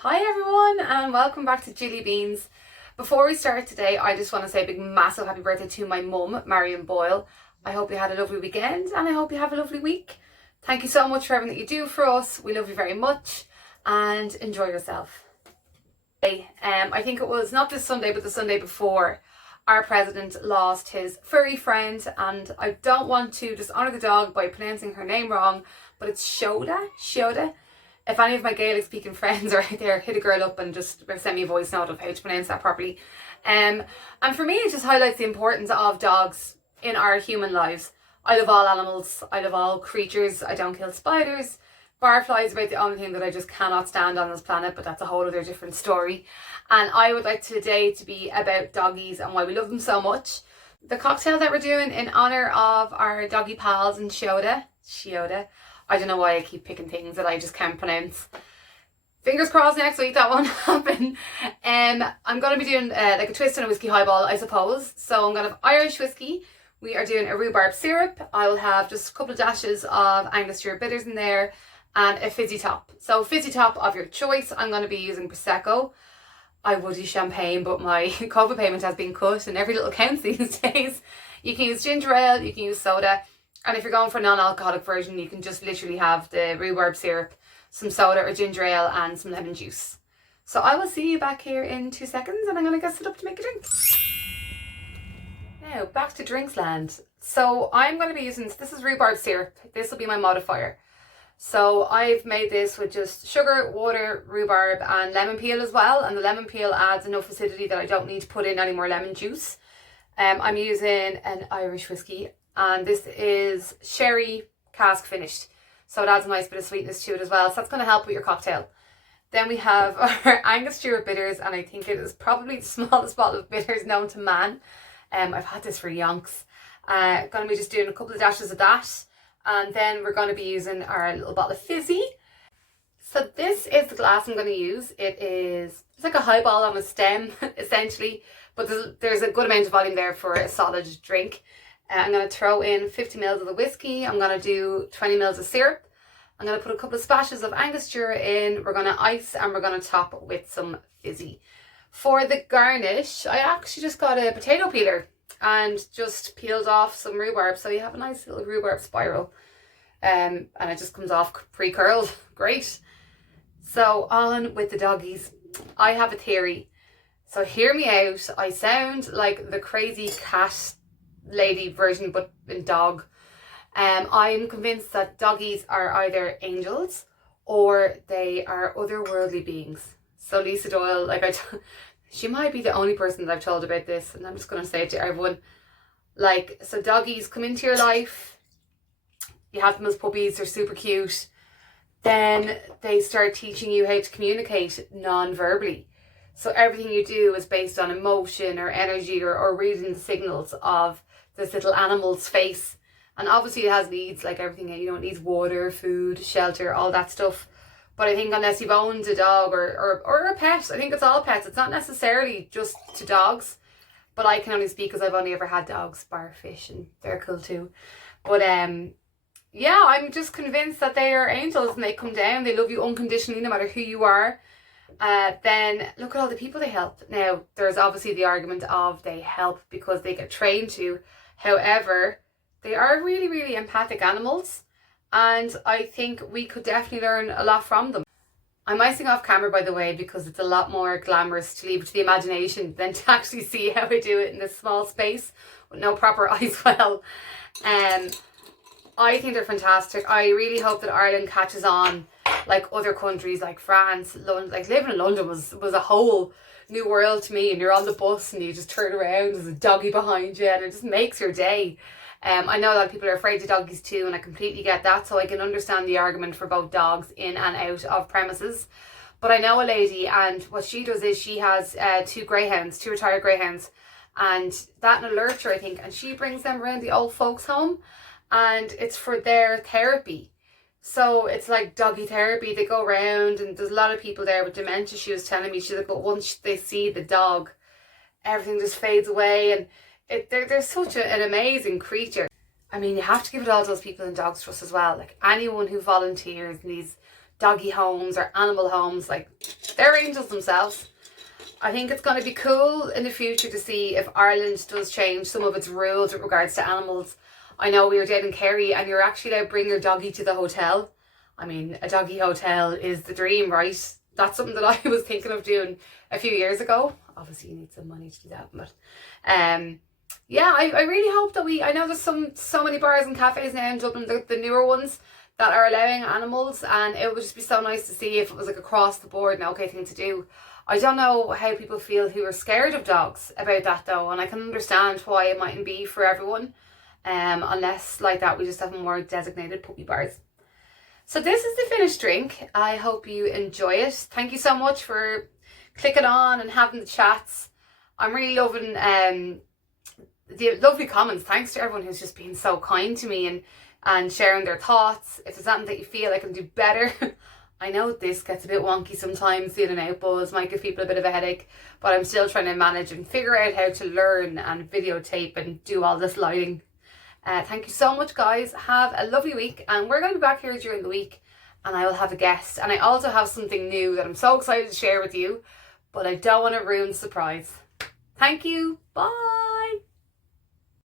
Hi everyone and welcome back to Julie Beans. Before we start today, I just want to say a big massive happy birthday to my mum, Marion Boyle. I hope you had a lovely weekend and I hope you have a lovely week. Thank you so much for everything that you do for us. We love you very much and enjoy yourself. I think it was not this Sunday but the Sunday before, our president lost his furry friend, and I don't want to dishonour the dog by pronouncing her name wrong, but it's Shoda. If any of my Gaelic speaking friends are out there, hit a girl up and just send me a voice note of how to pronounce that properly. And for me, it just highlights the importance of dogs in our human lives. I love all animals, I love all creatures, I don't kill spiders. Barflies are about the only thing that I just cannot stand on this planet, but that's a whole other different story. And I would like today to be about doggies and why we love them so much. The cocktail that we're doing in honour of our doggy pals and Shoda. I don't know why I keep picking things that I just can't pronounce. Fingers crossed next week that won't happen. I'm going to be doing like a twist on a whiskey highball, I suppose. So I'm going to have Irish whiskey. We are doing a rhubarb syrup. I will have just a couple of dashes of Angostura bitters in there and a fizzy top. So fizzy top of your choice. I'm going to be using Prosecco. I would use champagne, but my COVID payment has been cut and every little counts these days. You can use ginger ale, you can use soda. And if you're going for a non-alcoholic version, you can just literally have the rhubarb syrup, some soda or ginger ale and some lemon juice. So I will see you back here in 2 seconds and I'm going to get set up to make a drink. Now back to drinks land. So I'm going to be using, this is rhubarb syrup. This will be my modifier. So I've made this with just sugar, water, rhubarb and lemon peel as well. And the lemon peel adds enough acidity that I don't need to put in any more lemon juice. I'm using an Irish whiskey. And this is sherry cask finished. So it adds a nice bit of sweetness to it as well. So that's going to help with your cocktail. Then we have our Angostura bitters. And I think it is probably the smallest bottle of bitters known to man. I've had this for yonks. Going to be just doing a couple of dashes of that. And then we're going to be using our little bottle of fizzy. So this is the glass I'm going to use. It's like a highball on a stem, essentially. But there's a good amount of volume there for a solid drink. I'm going to throw in 50 ml of the whiskey. I'm going to do 20 ml of syrup. I'm going to put a couple of splashes of Angostura in. We're going to ice and we're going to top with some fizzy. For the garnish, I actually just got a potato peeler and just peeled off some rhubarb. So you have a nice little rhubarb spiral. And it just comes off pre-curled. Great. So on with the doggies. I have a theory. So hear me out. I sound like the crazy cat lady version but in dog. I'm convinced that doggies are either angels or they are otherworldly beings. So Lisa Doyle, she might be the only person that I've told about this, and I'm just going to say it to everyone. So doggies come into your life, you have them as puppies, they're super cute, then they start teaching you how to communicate non-verbally. So everything you do is based on emotion or energy or reading the signals of this little animal's face. And obviously it has needs like everything, it needs water, food, shelter, all that stuff. But I think unless you've owned a dog or a pet, I think it's all pets. It's not necessarily just to dogs. But I can only speak because I've only ever had dogs, bar fish, and they're cool too. But yeah, I'm just convinced that they are angels and they come down. They love you unconditionally no matter who you are. Then look at all the people they help. Now, there's obviously the argument of they help because they get trained to. However, they are really, really empathic animals. And I think we could definitely learn a lot from them. I'm icing off camera, by the way, because it's a lot more glamorous to leave it to the imagination than to actually see how I do it in this small space with no proper ice well. I think they're fantastic. I really hope that Ireland catches on like other countries like France, London. Like living in London was a whole new world to me, and you're on the bus and you just turn around, there's a doggy behind you and it just makes your day. I know a lot of people are afraid of doggies too, and I completely get that, so I can understand the argument for both dogs in and out of premises. But I know a lady, and what she does is she has two retired greyhounds, and that nurture, I think, and she brings them around the old folks home, and it's for their therapy. So it's like doggy therapy. They go around, and there's a lot of people there with dementia. She was telling me, she's like, but once they see the dog, everything just fades away, and they're such an amazing creature. I mean, you have to give it all to those people in Dogs Trust as well. Like anyone who volunteers in these doggy homes or animal homes, like They're angels themselves. I think it's going to be cool in the future to see if Ireland does change some of its rules with regards to animals. I know we were dating Kerry and you're actually allowed to bring your doggy to the hotel. I mean, a doggy hotel is the dream, right? That's something that I was thinking of doing a few years ago. Obviously you need some money to do that, but yeah, I really hope that I know there's so many bars and cafes now in Dublin, the newer ones, that are allowing animals, and it would just be so nice to see if it was like across the board an okay thing to do. I don't know how people feel who are scared of dogs about that though, and I can understand why it mightn't be for everyone, unless like that we just have more designated puppy bars. So this is the finished drink. I hope you enjoy it. Thank you so much for clicking on and having the chats. I'm really loving the lovely comments. Thanks to everyone who's just been so kind to me and sharing their thoughts. If there's something that you feel I can do better, I know this gets a bit wonky sometimes, the in and out buzz might give people a bit of a headache, but I'm still trying to manage and figure out how to learn and videotape and do all this lighting. Thank you so much, guys. Have a lovely week, and we're going to be back here during the week and I will have a guest, and I also have something new that I'm so excited to share with you, but I don't want to ruin the surprise. Thank you. Bye.